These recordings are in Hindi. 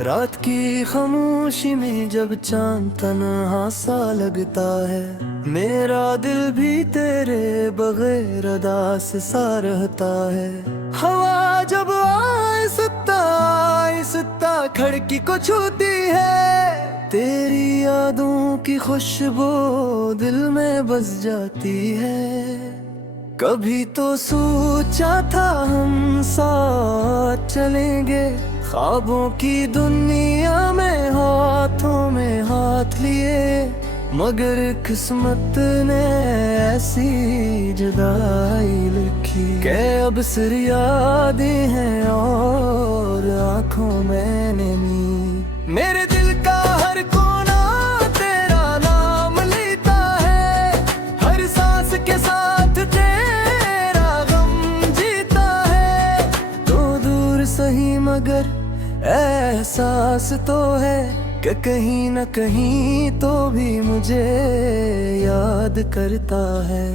रात की खामोशी में जब चांद तन्हा सा लगता है, मेरा दिल भी तेरे बगैर अदास सा रहता है। हवा जब आहिस्ता खिड़की को छूती है, तेरी यादों की खुशबू दिल में बस जाती है। कभी तो सोचा था हम साथ चलेंगे, ख्वाबों की दुनिया में हाथों में हाथ लिए, मगर किस्मत ने ऐसी जुदाई लिखी कि अब सिर्फ यादें हैं और आंखों में नमी। मेरे दिल का हर कोना तेरा नाम लेता है, हर सांस के साथ तेरा गम जीता है। तो दूर सही मगर एहसास तो है कि कहीं न कहीं तो भी मुझे याद करता है।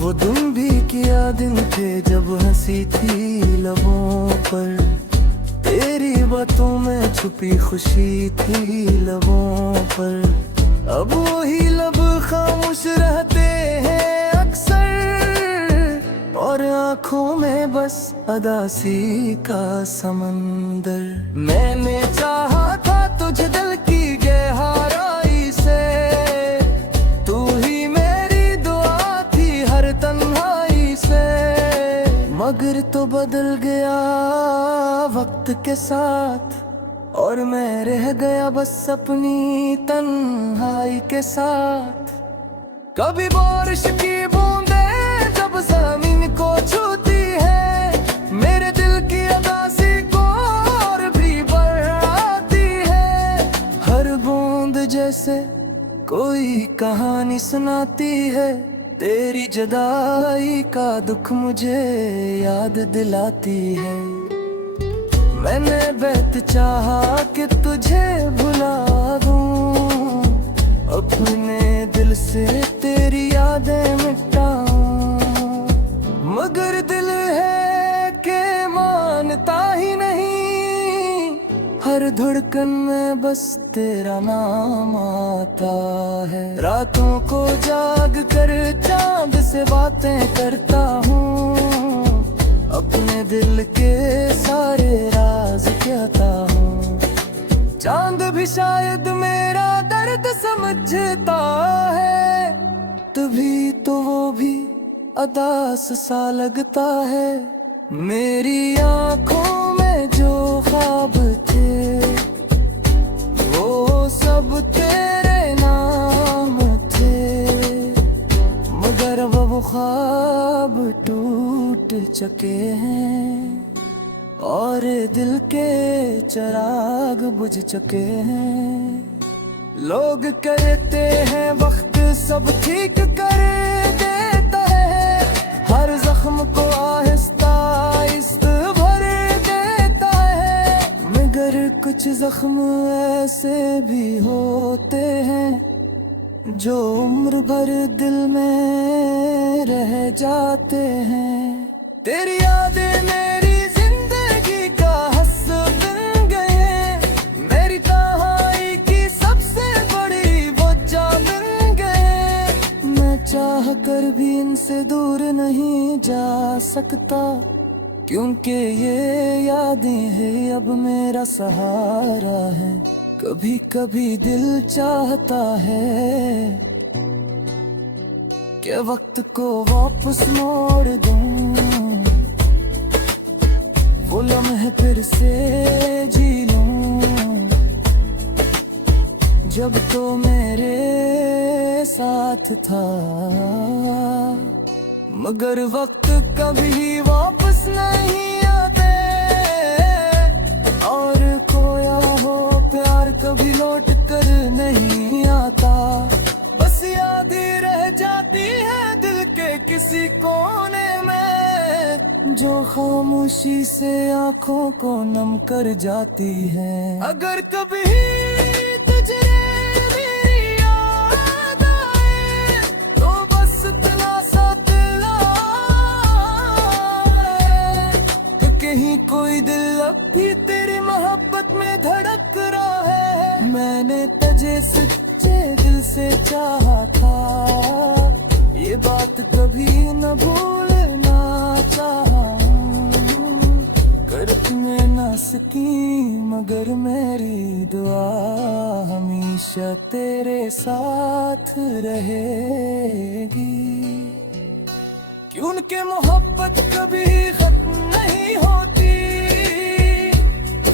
वो दिन भी किया दिन थे जब हंसी थी लबों पर, तेरी बातों में छुपी खुशी थी लबों पर। अब वही लब खामोश रहते हैं अक्सर, और आंखों में बस अदासी का समंदर। मैंने चाहा था तुझे दिल की गहराई से, तू ही मेरी दुआ थी हर तन्हाई से, मगर तो बदल गया वक्त के साथ, और मैं रह गया बस अपनी तन्हाई के साथ। कभी बारिश की बूंदें जब जमीन को छूती है, मेरे दिल की उदासी को और भी बढ़ाती है। हर बूंद जैसे कोई कहानी सुनाती है, तेरी जुदाई का दुख मुझे याद दिलाती है। मैंने बहुत चाहा कि तुझे भुला दूं, अपने दिल से तेरी यादें मिटाऊं, मगर दिल है कि मानता ही नहीं। हर धड़कन में बस तेरा नाम आता है। रातों को जाग कर चांद से बातें करता हूँ, अपने दिल के सारे राज कहता हूँ। चांद भी शायद मेरा दर्द समझता है, तभी तो वो भी अदास सा लगता है। मेरी आंखों में जो ख्वाब थे वो सब तेरे नाम थे, मगर वो ख्वाब टूट चुके हैं और दिल के चिराग बुझ चुके हैं। लोग कहते हैं वक्त सब ठीक कर देता है, हर जख्म को आहिस्ता आहिस्ता भर देता है, मगर कुछ जख्म ऐसे भी होते हैं जो उम्र भर दिल में रह जाते हैं। तेरी यादें मेरी जिंदगी का हस्स बन गए, मेरी तन्हाई की सबसे बड़ी वजह बन गए। मैं चाह कर भी इनसे दूर नहीं जा सकता, क्योंकि ये यादें हैं अब मेरा सहारा है। कभी कभी दिल चाहता है कि वक्त को वापस मोड़ दूं, वो लम्हे फिर से जी लूं जब तो मेरे साथ था, मगर वक्त कभी वापस नहीं आते, और खोया हो प्यार कभी लौट कर नहीं आता। बस याद ही रह जाती है दिल के किसी कोने में, जो खामोशी से आंखों को नम कर जाती है। अगर कभी तुझे मेरी नहीं कोई दिल अब भी तेरी मोहब्बत में धड़क रहा है। मैंने तुझे सच्चे दिल से चाहा था, ये बात कभी न भूलना चाहा। कर तुम्हें ना सकी मगर मेरी दुआ हमेशा तेरे साथ रहेगी। कि उनके मोहब्बत कभी खत्म नहीं होती,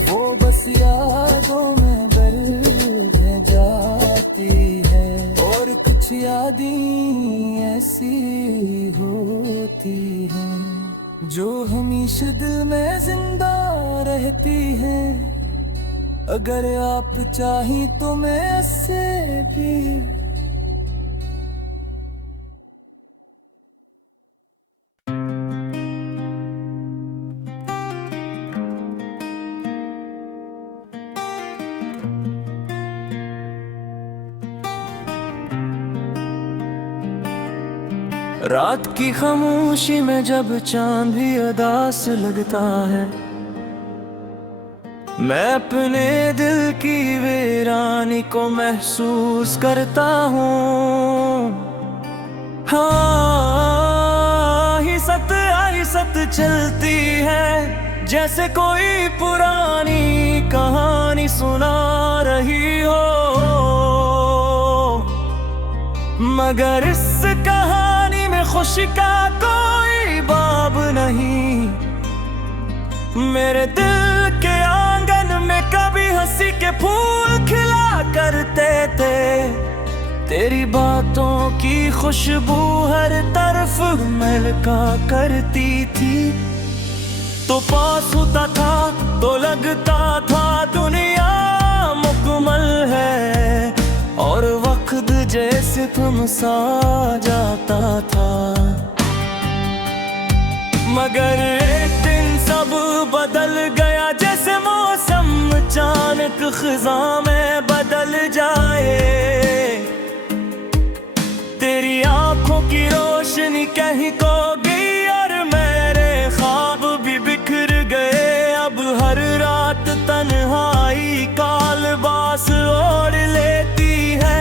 वो बस यादों में बरस जाती है। और कुछ यादें ऐसी होती हैं जो हमेशा दिल में जिंदा रहती है। अगर आप चाहें तो मैं ऐसे भी रात की खामोशी में जब चांद भी उदास लगता है, मैं अपने दिल की वीरानी को महसूस करता हूँ। हाँ, आहिसत चलती है जैसे कोई पुरानी कहानी सुना रही हो। मगर इस कहानी में खुशी का कोई बाब नहीं। मेरे दिल के आंगन में कभी हंसी के फूल खिला करते थे। तेरी बातों की खुशबू हर तरफ महका करती थी। तो पास होता था तो लगता था दुनिया मुकम्मल है, और वक्त जैसे तुम सा जाता था। मगर एक दिन सब बदल गया, जैसे मौसम अचानक खिज़ां में बदल जाए। तेरी आंखों की रोशनी कहीं खो गई और मेरे ख्वाब भी बिखर गए। अब हर रात तन्हाई का लिबास ओढ़ लेती है,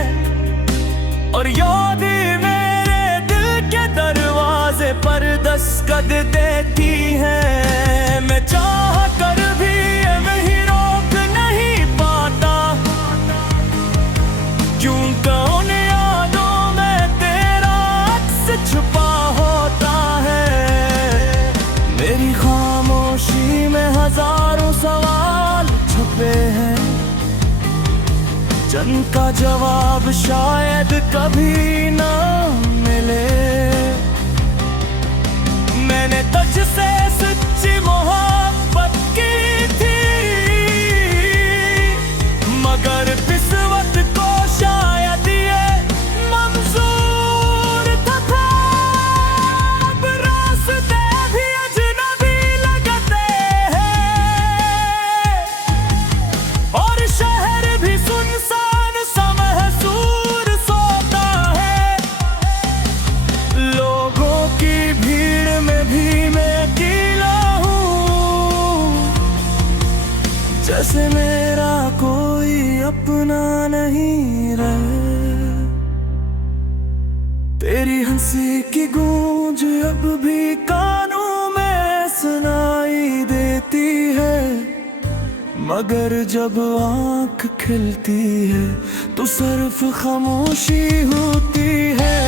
और याद मेरे दिल के दरवाजे पर दस्तक देती है। मैं चाह कर भी मैं रोक नहीं पाता, क्योंकि उन यादों में तेरा अक्स छुपा होता है। मेरी खामोशी में हजारों सवाल छुपे हैं, जिनका जवाब शायद कभी ना मिले। मैंने तुझसे सच्ची मोहब्बत की थी, मगर किस्मत को शायद ये मंजूर था। अब रास्ते भी अजनबी लगते हैं, और शहर भी सुनसान सा महसूस होता है। लोगों की भीड़ में भी मैं अकेला हूँ, जैसे मेरा कोई अपना नहीं रहे। तेरी हंसी की गूंज अब भी कानों में सुनाई देती है, मगर जब आँख खिलती है तो सिर्फ खामोशी होती है।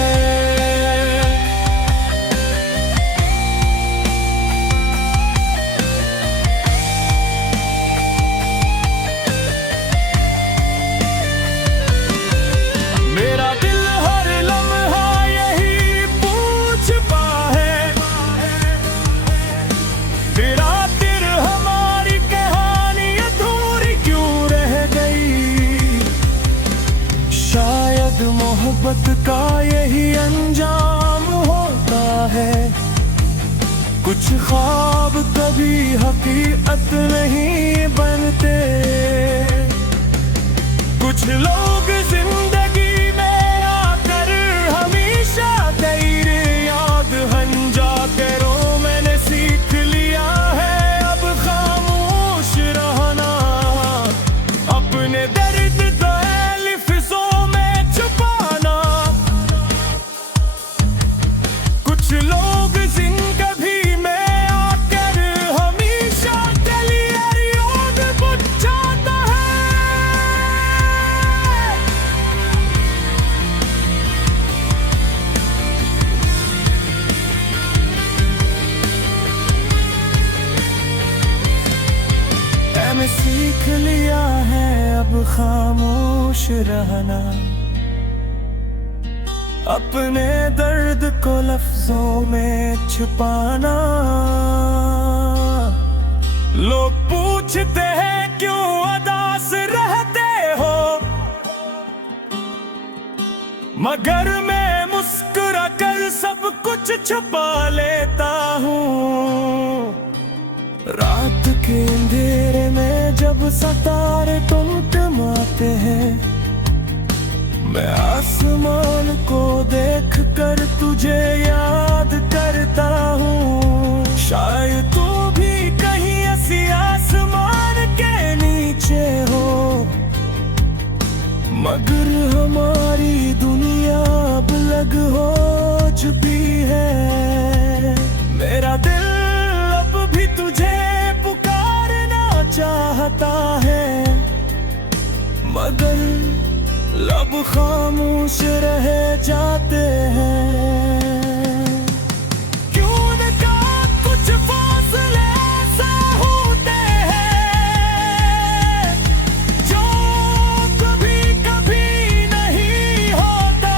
मेरा दिल हर लम्हा यही पूछता है, फिर आखिर हमारी कहानी अधूरी क्यों रह गई। शायद मोहब्बत का यही अंजाम होता है, कुछ ख्वाब कभी हकीकत नहीं बनते। कुछ लोग जिंदगी में आकर हमेशा तेरी याद हंजा करो। मैंने सीख लिया है अब खामोश रहना, अपने दर्द को लफ्जों में छुपाना। लोग पूछते हैं क्यों उदास रहते हो, मगर मैं मुस्कुरा कर सब कुछ छुपा लेता हूँ। रात के अंधेरे में जब सितारे टिमटिमाते हैं, मैं आसमान को देख कर तुझे याद करता हूँ। शायद तू भी कहीं ऐसी आसमान के नीचे हो, मगर हमारी दुनिया अब अलग हो चुकी है। मेरा दिल अब भी तुझे पुकारना चाहता है, मगर लब खामोश रह जाते हैं। क्यों न का कुछ फासले ऐसे होते हैं जो कभी कभी नहीं होता।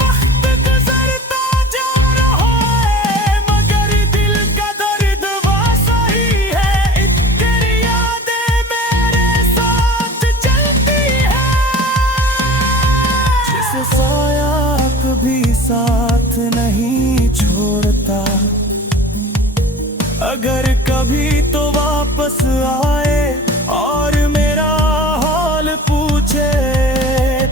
वक्त गुजरता जा रहा है, मगर दिल का दर्द वैसा ही है। तेरी यादें मेरे साथ चलती है, जिसे साया कभी साथ नहीं छोड़ता। अगर कभी तो वापस आए और मेरा हाल पूछे,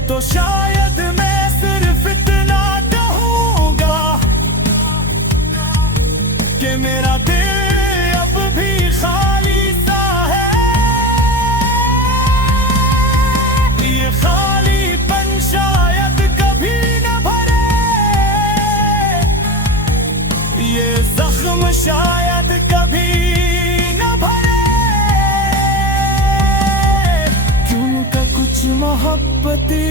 तो शायद मैं सिर्फ इतना कहूँगा कि मेरा दिल अब भी खाली सा है। ये खालीपन शायद कभी न भरे, ये जख्म शायद कभी न भरे। क्यों का कुछ मोहब्बती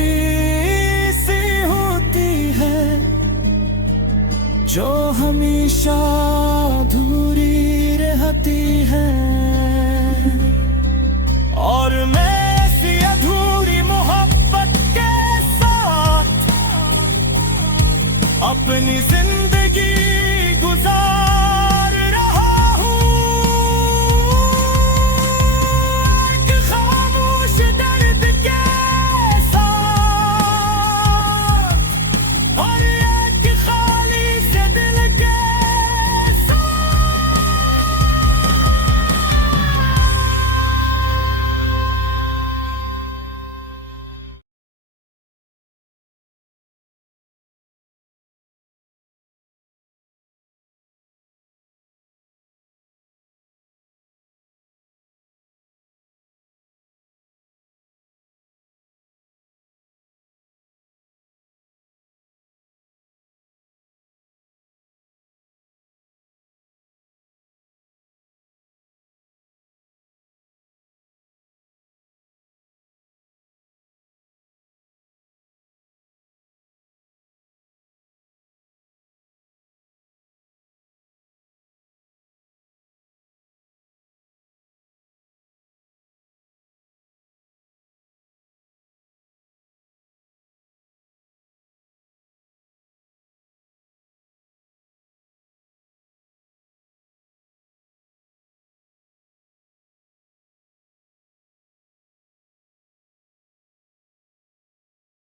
सी होती है जो हमेशा अधूरी